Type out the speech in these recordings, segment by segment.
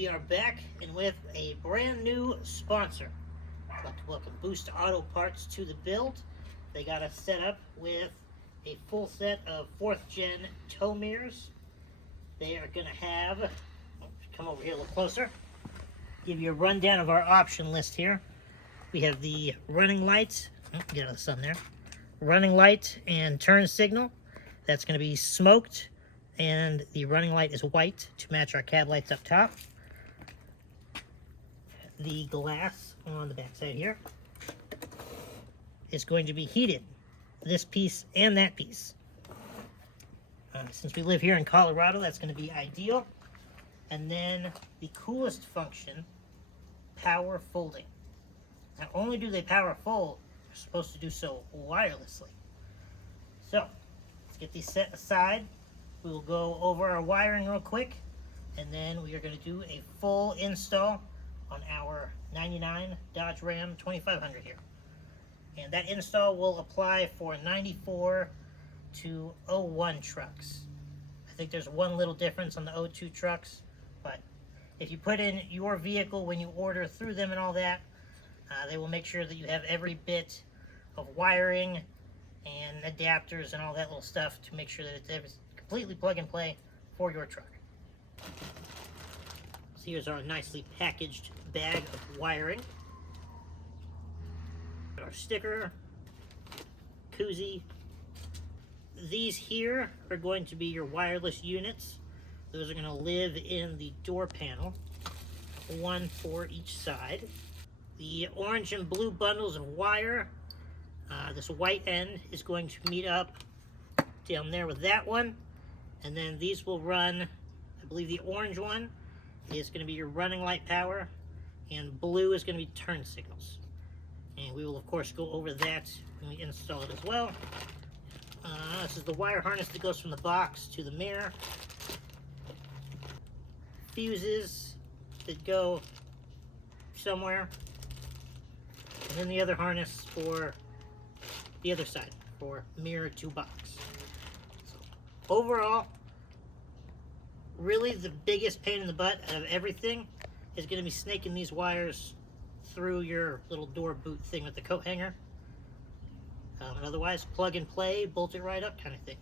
we are back and with a brand new sponsor. I'd like to welcome Boost Auto Parts to the build. They got us set up with a full set of 4th gen tow mirrors. They are going to have, come over here a little closer, give you a rundown of our option list here. We have the running lights, get out of the sun there, running light and turn signal. That's going to be smoked, and the running light is white to match our cab lights up top. The glass on the back side here is going to be heated, this piece and that piece. Since we live here in Colorado, that's going to be ideal. And then the coolest function, power folding. Not only do they power fold, they're supposed to do so wirelessly. So, let's get these set aside. We will go over our wiring real quick, and then we are going to do a full install on our 99 Dodge Ram 2500 here. And that install will apply for 94 to 01 trucks. I think there's one little difference on the 02 trucks, but if you put in your vehicle when you order through them and all that, they will make sure that you have every bit of wiring and adapters and all that little stuff to make sure that it's completely plug and play for your truck. So here's our nicely packaged bag of wiring. Our sticker, koozie. These here are going to be your wireless units. Those are going to live in the door panel, one for each side. The orange and blue bundles of wire, this white end is going to meet up down there with that one. And then these will run, I believe the orange one is going to be your running light power, and blue is going to be turn signals. And we will of course go over that when we install it as well. This is the wire harness that goes from the box to the mirror. Fuses that go somewhere. And then the other harness for the other side, for mirror to box. So overall, really the biggest pain in the butt out of everything is going to be snaking these wires through your little door boot thing with the coat hanger. Otherwise, plug and play, bolt it right up kind of thing.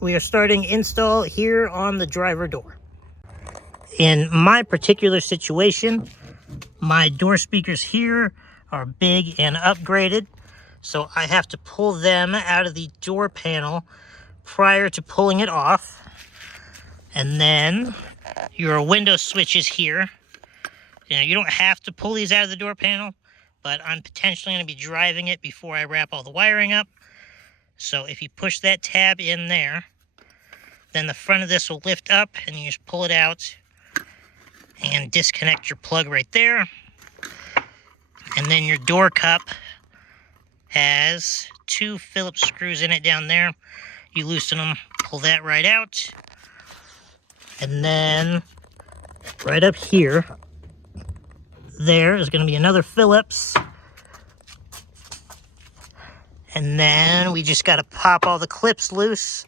We are starting install here on the driver door. In my particular situation, my door speakers here are big and upgraded, so I have to pull them out of the door panel prior to pulling it off. And then your window switches here. You know, you don't have to pull these out of the door panel, but I'm potentially going to be driving it before I wrap all the wiring up. So if you push that tab in there, then the front of this will lift up, and you just pull it out and disconnect your plug right there. And then your door cup has 2 Phillips screws in it down there. You loosen them, pull that right out. And then right up here, there is going to be another Phillips. And then we just got to pop all the clips loose.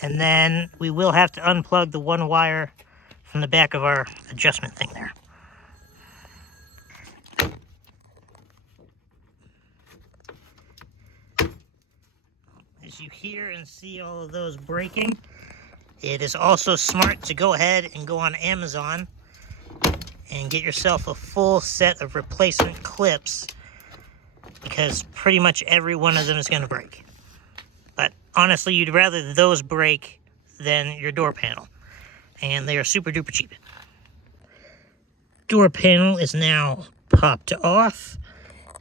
And then we will have to unplug the one wire from the back of our adjustment thing there. As you hear and see all of those breaking, it is also smart to go ahead and go on Amazon and get yourself a full set of replacement clips, because pretty much every one of them is going to break. But honestly, you'd rather those break than your door panel, and they are super duper cheap. Door panel is now popped off,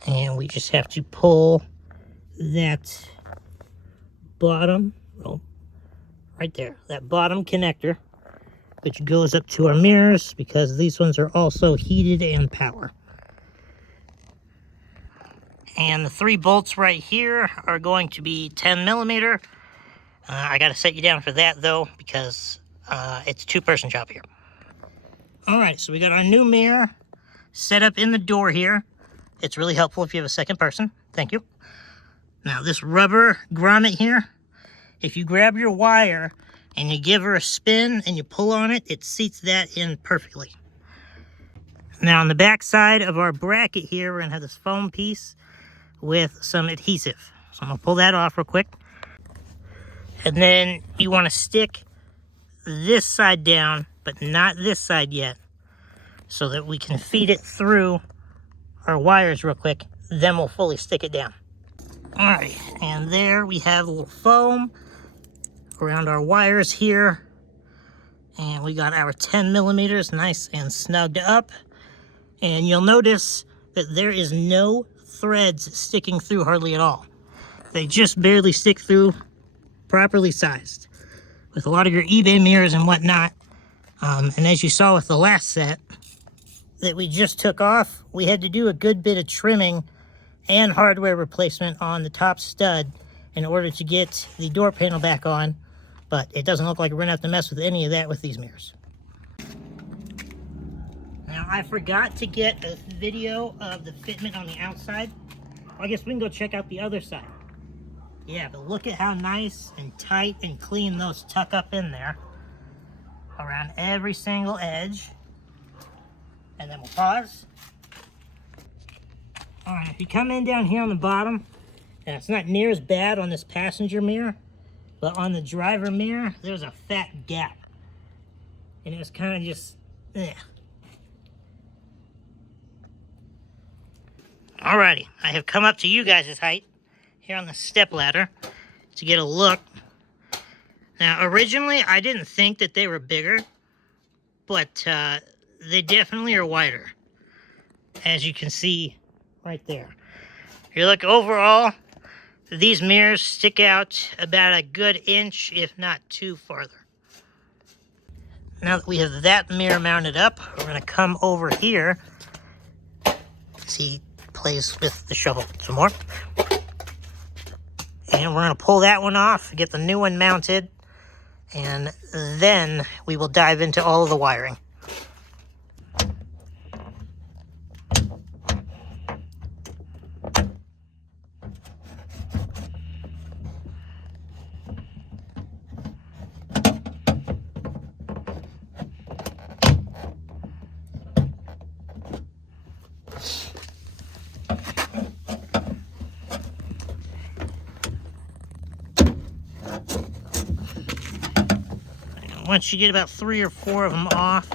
and we just have to pull that bottom, right there, that bottom connector, which goes up to our mirrors, because these ones are also heated and power. And the 3 bolts right here are going to be 10 millimeter. I got to set you down for that though, because it's a 2-person job here. Alright, so we got our new mirror set up in the door here. It's really helpful if you have a second person. Thank you. Now this rubber grommet here, if you grab your wire and you give her a spin and you pull on it, it seats that in perfectly. Now on the back side of our bracket here, we're gonna have this foam piece with some adhesive. So I'm gonna pull that off real quick. And then you wanna stick this side down, but not this side yet, so that we can feed it through our wires real quick. Then we'll fully stick it down. All right, and there we have a little foam around our wires here. And we got our 10 millimeters nice and snugged up. And you'll notice that there is no threads sticking through hardly at all. They just barely stick through, properly sized. With a lot of your eBay mirrors and whatnot, and as you saw with the last set that we just took off, we had to do a good bit of trimming and hardware replacement on the top stud in order to get the door panel back on, but it doesn't look like we're gonna have to mess with any of that with these mirrors. Now I forgot to get a video of the fitment on the outside. Well, I guess we can go check out the other side. Yeah, but look at how nice and tight and clean those tuck up in there around every single edge. And then we'll pause. All right, if you come in down here on the bottom, and it's not near as bad on this passenger mirror, but on the driver mirror, there's a fat gap. And it was kind of just, eh. Alrighty, I have come up to you guys' height here on the step ladder to get a look. Now, originally, I didn't think that they were bigger, but they definitely are wider, as you can see right there. If you look overall, these mirrors stick out about a good inch, if not two farther. Now that we have that mirror mounted up, we're going to come over here. See, plays with the shovel some more. And we're going to pull that one off, get the new one mounted, and then we will dive into all of the wiring. Once you get about 3 or 4 of them off,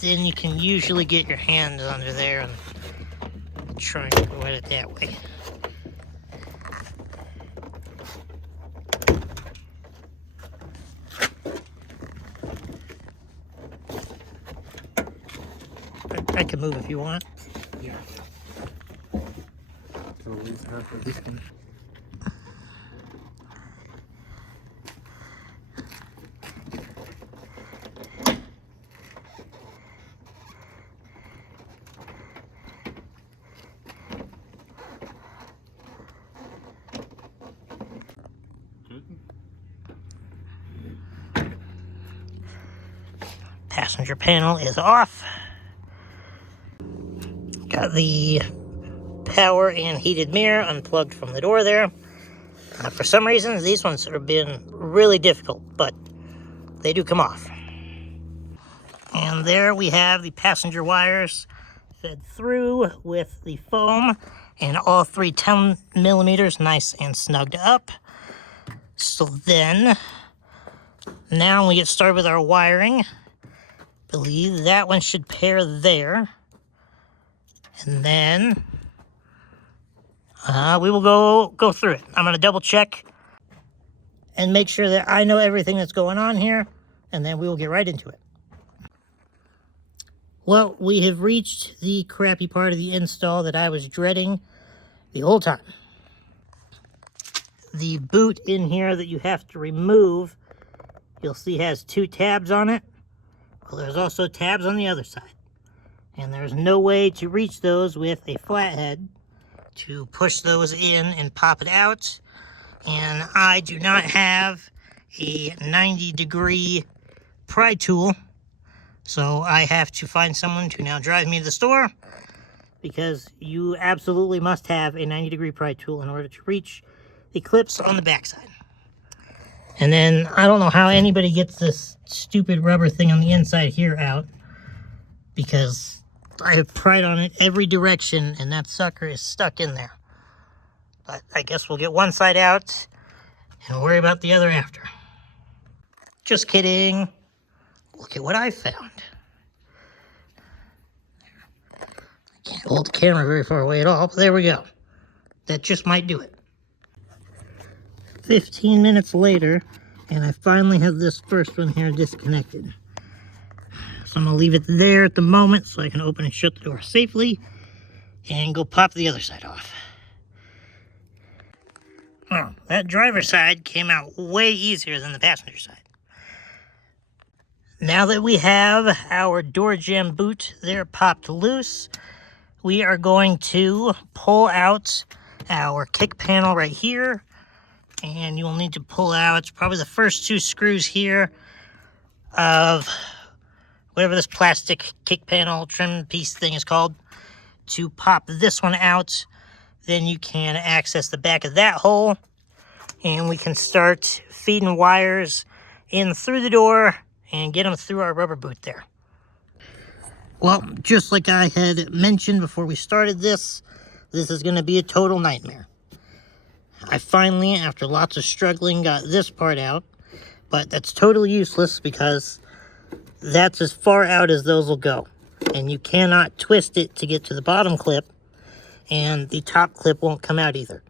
then you can usually get your hands under there and try and go at it that way. I can move if you want. Yeah. So at least half of this one. Passenger panel is off. Got the power and heated mirror unplugged from the door there. For some reason, these ones have been really difficult, but they do come off. And there we have the passenger wires fed through with the foam, and all 3 10 millimeters nice and snugged up. So then, now when we get started with our wiring, I believe that one should pair there. And then we will go through it. I'm going to double check and make sure that I know everything that's going on here, and then we will get right into it. Well, we have reached the crappy part of the install that I was dreading the whole time. The boot in here that you have to remove, you'll see has 2 tabs on it. Well, there's also tabs on the other side. And there's no way to reach those with a flathead to push those in and pop it out. And I do not have a 90-degree pry tool, so I have to find someone to now drive me to the store because you absolutely must have a 90-degree pry tool in order to reach the clips on the backside. And then I don't know how anybody gets this stupid rubber thing on the inside here out, because I have pried on it every direction and that sucker is stuck in there. But I guess we'll get one side out and worry about the other after. Just kidding. Look at what I found. I can't hold the camera very far away at all, but there we go. That just might do it. 15 minutes later, and I finally have this first one here disconnected. So I'm going to leave it there at the moment so I can open and shut the door safely and go pop the other side off. Well, that driver's side came out way easier than the passenger side. Now that we have our door jamb boot there popped loose, we are going to pull out our kick panel right here. And you will need to pull out probably the first two screws here of whatever this plastic kick panel trim piece thing is called to pop this one out. Then you can access the back of that hole and we can start feeding wires in through the door and get them through our rubber boot there. Well, just like I had mentioned before we started this is going to be a total nightmare. I finally, after lots of struggling, got this part out, but that's totally useless because that's as far out as those will go. And you cannot twist it to get to the bottom clip, and the top clip won't come out either.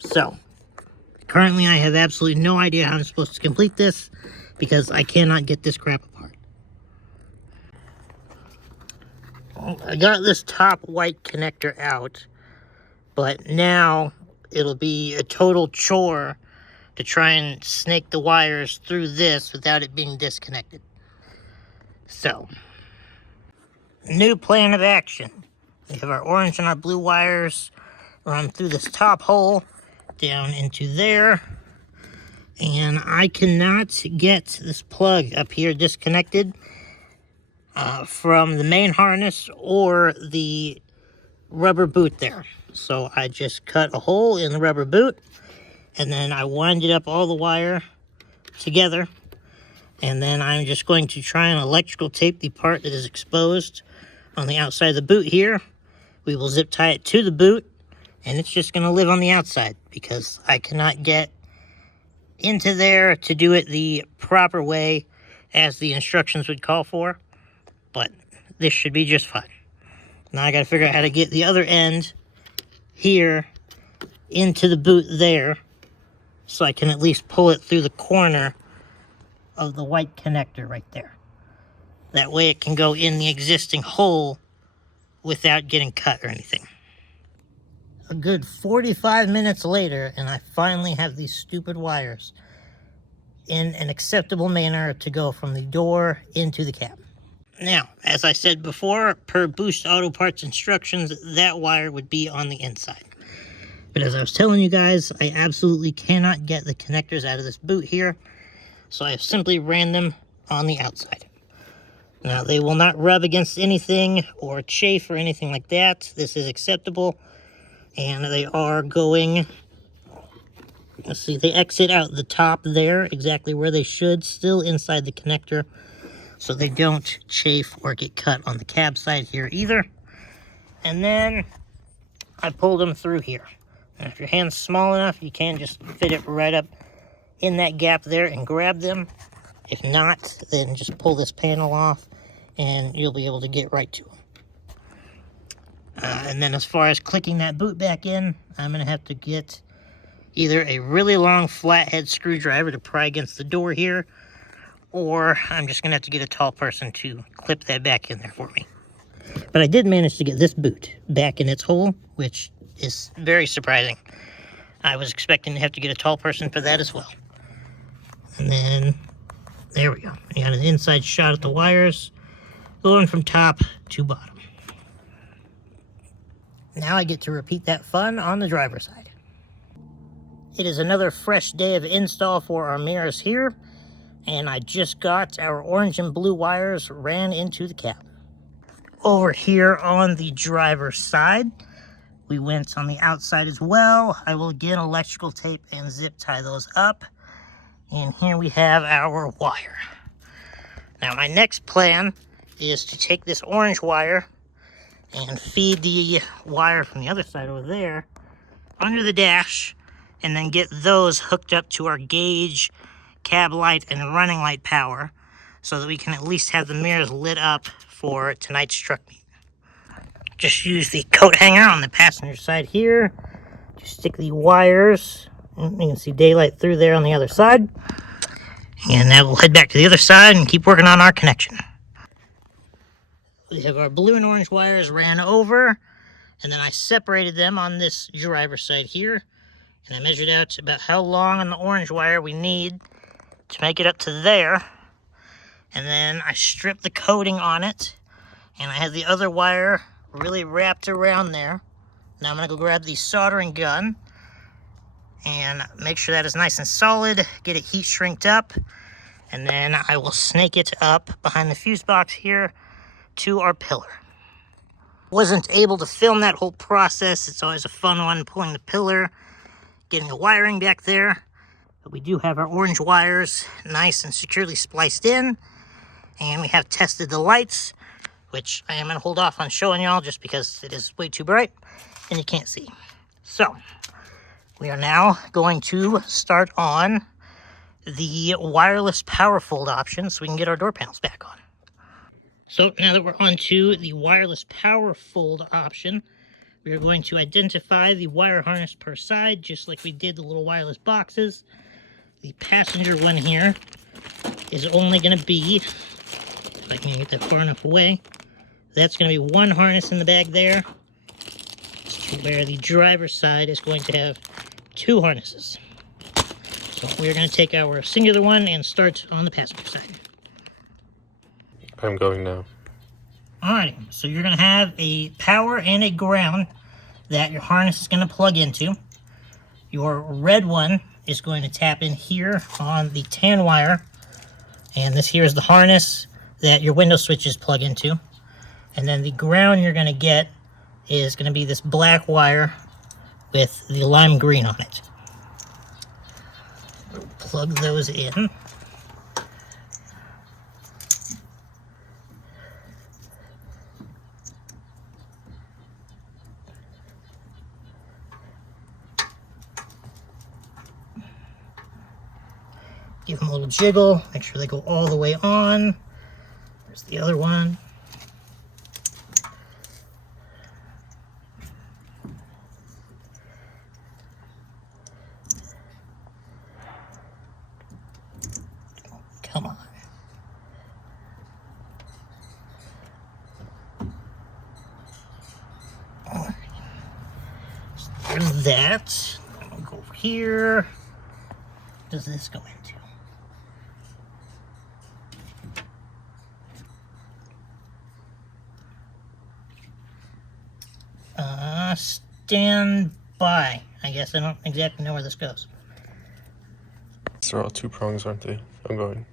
So, currently I have absolutely no idea how I'm supposed to complete this because I cannot get this crap apart. Well, I got this top white connector out, but now it'll be a total chore to try and snake the wires through this without it being disconnected. So, new plan of action. We have our orange and our blue wires run through this top hole down into there. And I cannot get this plug up here disconnected from the main harness or the rubber boot there. So I just cut a hole in the rubber boot and then I winded up all the wire together. And then I'm just going to try and electrical tape the part that is exposed on the outside of the boot here. We will zip tie it to the boot and it's just going to live on the outside because I cannot get into there to do it the proper way as the instructions would call for. But this should be just fine. Now I got to figure out how to get the other end here into the boot there so I can at least pull it through the corner of the white connector right there. That way it can go in the existing hole without getting cut or anything. A good 45 minutes later, and I finally have these stupid wires in an acceptable manner to go from the door into the cab. Now, as I said before, per Boost Auto Parts instructions, that wire would be on the inside. But as I was telling you guys, I absolutely cannot get the connectors out of this boot here, so I have simply ran them on the outside. Now, they will not rub against anything or chafe or anything like that. This is acceptable. And they are going, let's see, they exit out the top there, exactly where they should, still inside the connector, so they don't chafe or get cut on the cab side here either. And then I pulled them through here. And if your hand's small enough, you can just fit it right up in that gap there and grab them. If not, then just pull this panel off and you'll be able to get right to them. And then as far as clicking that boot back in, I'm going to have to get either a really long flathead screwdriver to pry against the door here, or I'm just going to have to get a tall person to clip that back in there for me. But I did manage to get this boot back in its hole, which is very surprising. I was expecting to have to get a tall person for that as well. And then, there we go. We got an inside shot at the wires, going from top to bottom. Now I get to repeat that fun on the driver's side. It is another fresh day of install for our mirrors here, and I just got our orange and blue wires ran into the cab. over here on the driver's side. We went on the outside as well. I will get electrical tape and zip tie those up. And here we have our wire. Now my next plan is to take this orange wire and feed the wire from the other side over there under the dash, and then get those hooked up to our gauge, cab light, and running light power so that we can at least have the mirrors lit up for tonight's truck meet. Just use the coat hanger on the passenger side here. Just stick the wires, and you can see daylight through there on the other side. And now we'll head back to the other side and keep working on our connection. We have our blue and orange wires ran over, and then I separated them on this driver's side here. And I measured out about how long on the orange wire we need to make it up to there. And then I stripped the coating on it, and I had the other wire really wrapped around there. Now I'm gonna go grab the soldering gun and make sure that is nice and solid, get it heat shrinked up, and then I will snake it up behind the fuse box here to our pillar. Wasn't able to film that whole process. It's always a fun one, pulling the pillar, getting the wiring back there. But we do have our orange wires nice and securely spliced in, and we have tested the lights, which I am going to hold off on showing y'all just because it is way too bright and you can't see. So we are now going to start on the wireless power fold option so we can get our door panels back on. So now that we're on to the wireless power fold option, we are going to identify the wire harness per side, just like we did the little wireless boxes. The passenger one here is only going to be, if I can get that far enough away, that's going to be one harness in the bag there, where the driver's side is going to have two harnesses. So we're going to take our singular one and start on the passenger side. I'm going now. Alright, so you're going to have a power and a ground that your harness is going to plug into. Your red one is going to tap in here on the tan wire, and this here is the harness that your window switches plug into. And then the ground you're going to get is going to be this black wire with the lime green on it. Plug those in. Give them a little jiggle, make sure they go all the way on. There's the other one. Come on. All right. So there's that. I'll go over here. What does this go into? Stand by. I guess I don't exactly know where this goes. They're all two prongs, aren't they? I'm going.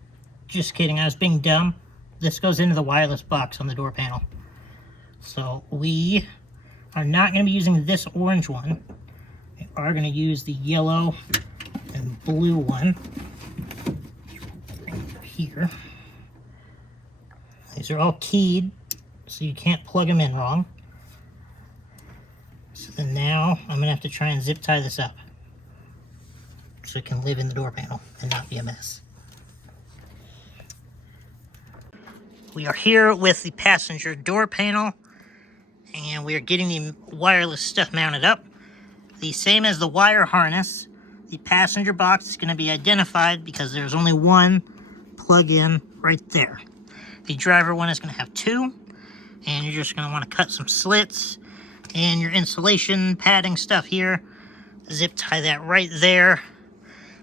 Just kidding, I was being dumb. This goes into the wireless box on the door panel. So we are not going to be using this orange one. We are going to use the yellow and blue one here. These are all keyed, so you can't plug them in wrong. So then now I'm going to have to try and zip tie this up so it can live in the door panel and not be a mess. We are here with the passenger door panel, and we are getting the wireless stuff mounted up. The same as the wire harness, the passenger box is going to be identified because there's only one plug-in right there. The driver one is going to have two, and you're just going to want to cut some slits and your insulation padding stuff here. Zip tie that right there,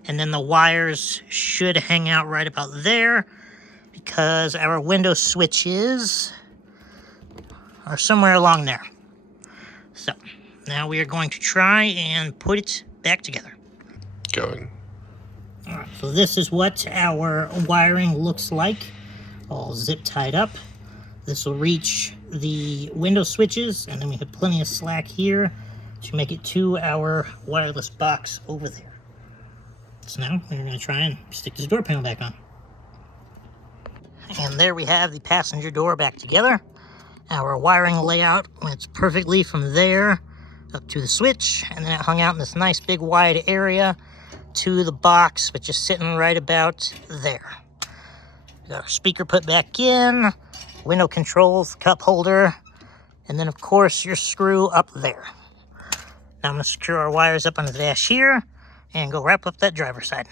and then the wires should hang out right about there because our window switches are somewhere along there. So now we are going to try and put it back together. Going. Alright, so this is what our wiring looks like, all zip tied up. This will reach the window switches, and then we have plenty of slack here to make it to our wireless box over there. So now we're going to try and stick this door panel back on. And there we have the passenger door back together. Our wiring layout went perfectly from there up to the switch, and then it hung out in this nice big wide area to the box, which is sitting right about there. We got our speaker put back in, window controls, cup holder, and then of course your screw up there. Now I'm going to secure our wires up on the dash here and go wrap up that driver's side.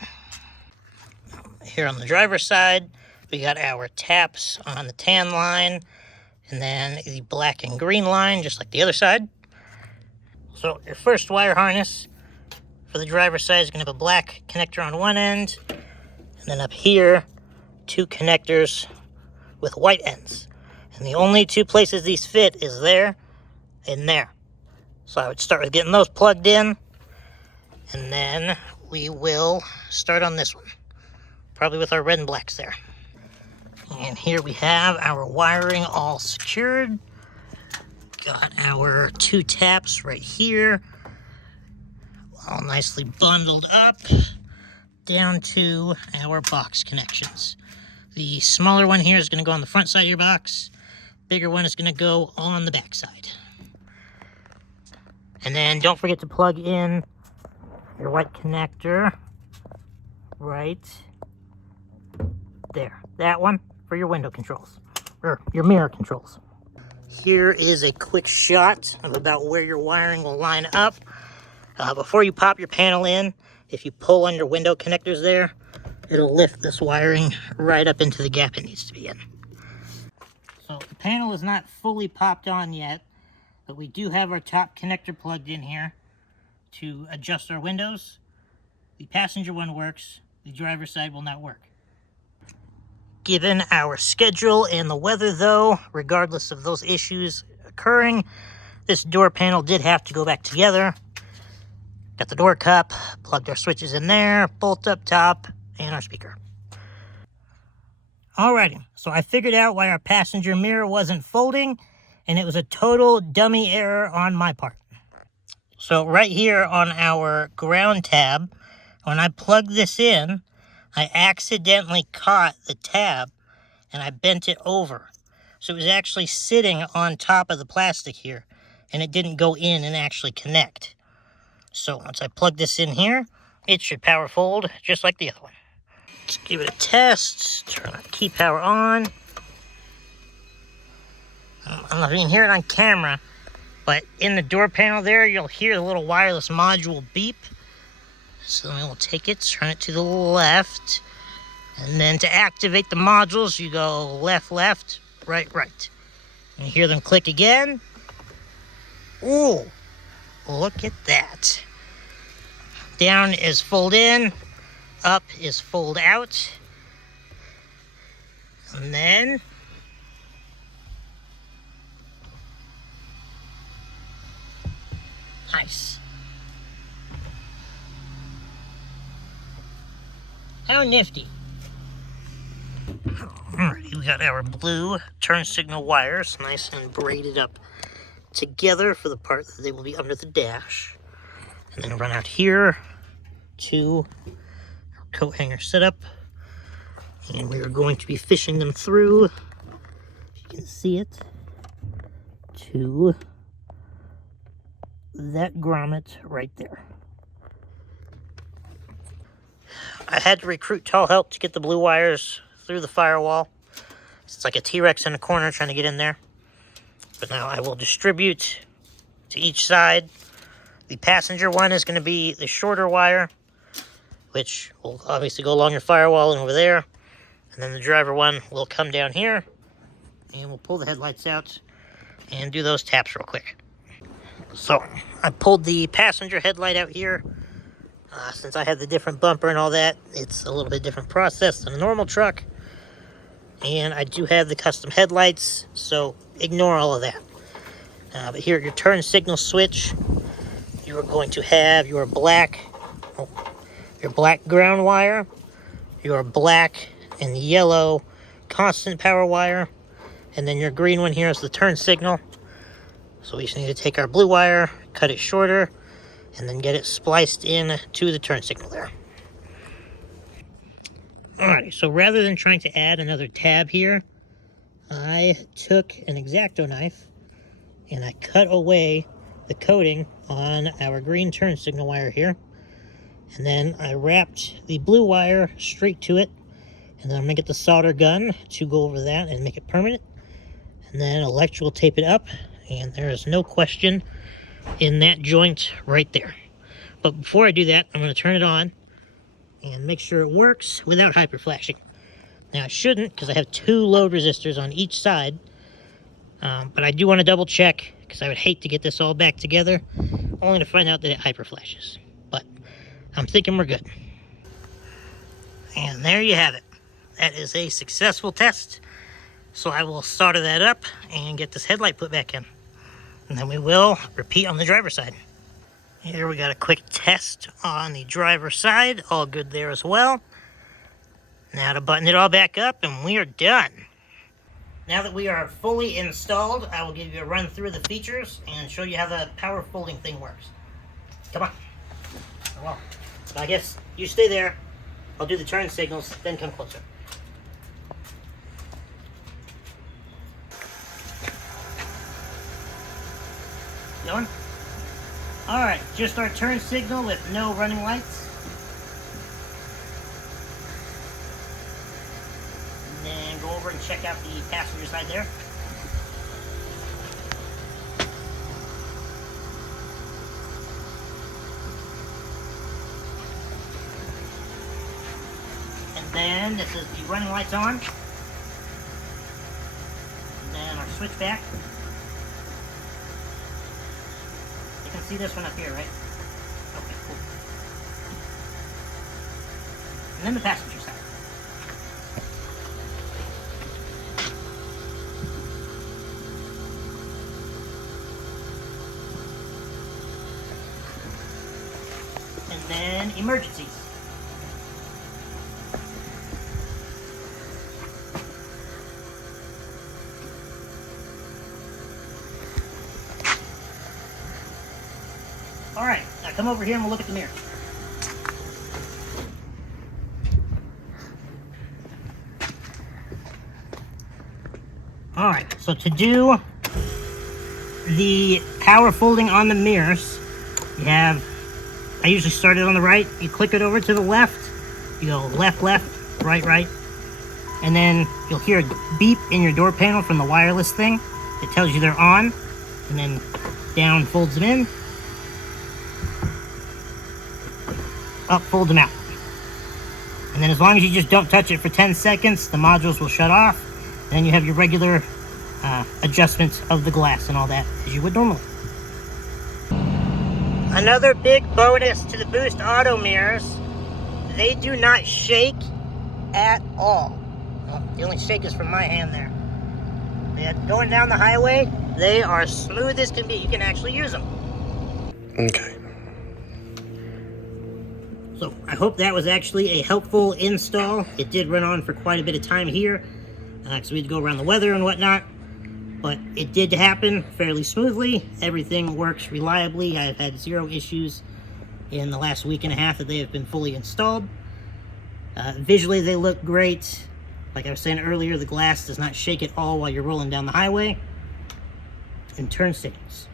Here on the driver's side, we got our taps on the tan line, and then the black and green line, just like the other side. So your first wire harness for the driver's side is going to have a black connector on one end, and then up here, 2 connectors with white ends. And the only 2 places these fit is there and there. So I would start with getting those plugged in, and then we will start on this one. Probably with our red and blacks there. And here we have our wiring all secured. Got our 2 taps right here, all nicely bundled up down to our box connections. The smaller one here is going to go on the front side of your box. Bigger one is going to go on the back side. And then don't forget to plug in your white connector right there. That one for your window controls, or your mirror controls. Here is a quick shot of about where your wiring will line up. Before you pop your panel in, if you pull on your window connectors there, it'll lift this wiring right up into the gap it needs to be in. So the panel is not fully popped on yet, but we do have our top connector plugged in here to adjust our windows. The passenger one works, the driver's side will not work. Given our schedule and the weather though, regardless of those issues occurring, this door panel did have to go back together. Got the door cup, plugged our switches in there, bolt up top, and our speaker. Alrighty, so I figured out why our passenger mirror wasn't folding, and it was a total dummy error on my part. So right here on our ground tab, when I plugged this in, I accidentally caught the tab and I bent it over. So it was actually sitting on top of the plastic here, and it didn't go in and actually connect. So once I plug this in here, it should power fold just like the other one. Let's give it a test. Turn our key power on. I don't know if you can hear it on camera, but in the door panel there, you'll hear the little wireless module beep. So then we'll take it, turn it to the left, and then to activate the modules, you go left, left, right, right. And you hear them click again. Ooh, look at that. Down is fold in, up is fold out, and then nice. How nifty. Alrighty, we got our blue turn signal wires nice and braided up together for the part that they will be under the dash. And then run out here to our coat hanger setup. And we are going to be fishing them through, if you can see it, to that grommet right there. I had to recruit tall help to get the blue wires through the firewall. It's like a T-Rex in a corner trying to get in there. But now I will distribute to each side. The passenger one is going to be the shorter wire, which will obviously go along your firewall and over there. And then the driver one will come down here, and we'll pull the headlights out and do those taps real quick. So I pulled the passenger headlight out here. Since I have the different bumper and all that, it's a little bit different process than a normal truck. And I do have the custom headlights, so ignore all of that. But here at your turn signal switch, you are going to have your black ground wire, your black and yellow constant power wire, And then your green one here is the turn signal. So we just need to take our blue wire, cut it shorter, and then get it spliced in to the turn signal there. Alrighty, so rather than trying to add another tab here, I took an X-Acto knife and I cut away the coating on our green turn signal wire here. And then I wrapped the blue wire straight to it. And then I'm gonna get the solder gun to go over that and make it permanent. And then electrical tape it up. And there is no question in that joint right there. But before I do that, I'm gonna turn it on and make sure it works without hyper flashing. Now I shouldn't, because I have 2 load resistors on each side. But I do want to double check, because I would hate to get this all back together, only to find out that it hyper flashes. But I'm thinking we're good. And there you have it. That is a successful test. So I will solder that up and get this headlight put back in. And then we will repeat on the driver's side. Here we got a quick test on the driver's side. All good there as well. Now to button it all back up and we are done. Now that we are fully installed, I will give you a run through the features and show you how the power folding thing works. Come on. Well, I guess you stay there. I'll do the turn signals, then come closer. Going? Alright, just our turn signal with no running lights. And then go over and check out the passenger side there. And then this is the running lights on. And then our switchback. You can see this one up here, right? Okay, cool. And then the passenger side. And then emergencies. Alright, now come over here and we'll look at the mirror. Alright, so to do the power folding on the mirrors, you have, I usually start it on the right, you click it over to the left, you go left, left, right, right, and then you'll hear a beep in your door panel from the wireless thing. It tells you they're on, and then down folds them in, up fold them out. And then as long as you just don't touch it for 10 seconds, the modules will shut off, and then you have your regular adjustments of the glass and all that as you would normally. Another big bonus to the Boost Auto mirrors, they do not shake at all. Well, the only shake is from my hand there. But going down the highway, they are smooth as can be. You can actually use them. Okay. So I hope that was actually a helpful install. It did run on for quite a bit of time here, because we had to go around the weather and whatnot. But it did happen fairly smoothly. Everything works reliably. I've had 0 issues in the last week and a half that they have been fully installed. Visually, they look great. Like I was saying earlier, the glass does not shake at all while you're rolling down the highway. And turn signals.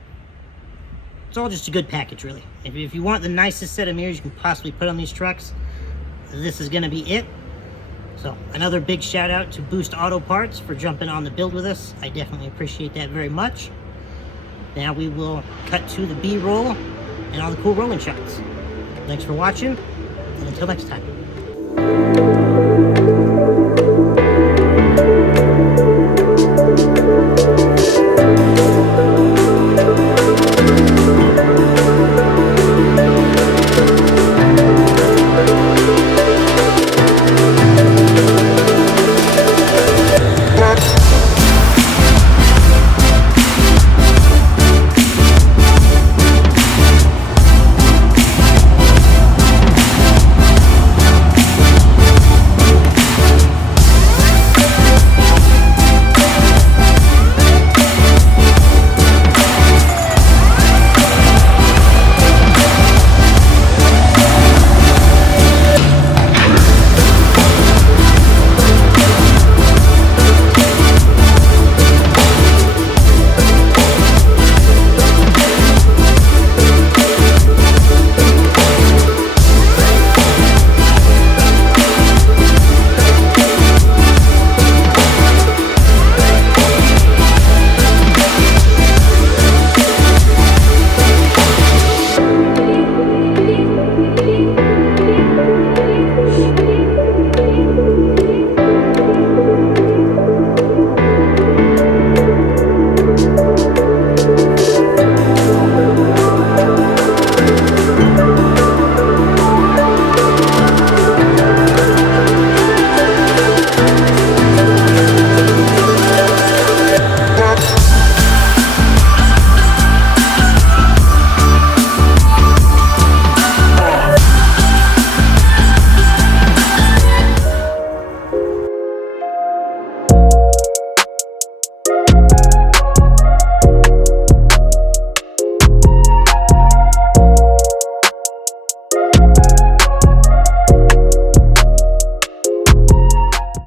It's all just a good package, really. If you want the nicest set of mirrors you can possibly put on these trucks, this is going to be it. So, another big shout out to Boost Auto Parts for jumping on the build with us. I definitely appreciate that very much. Now we will cut to the B-roll and all the cool rolling shots. Thanks for watching, and until next time.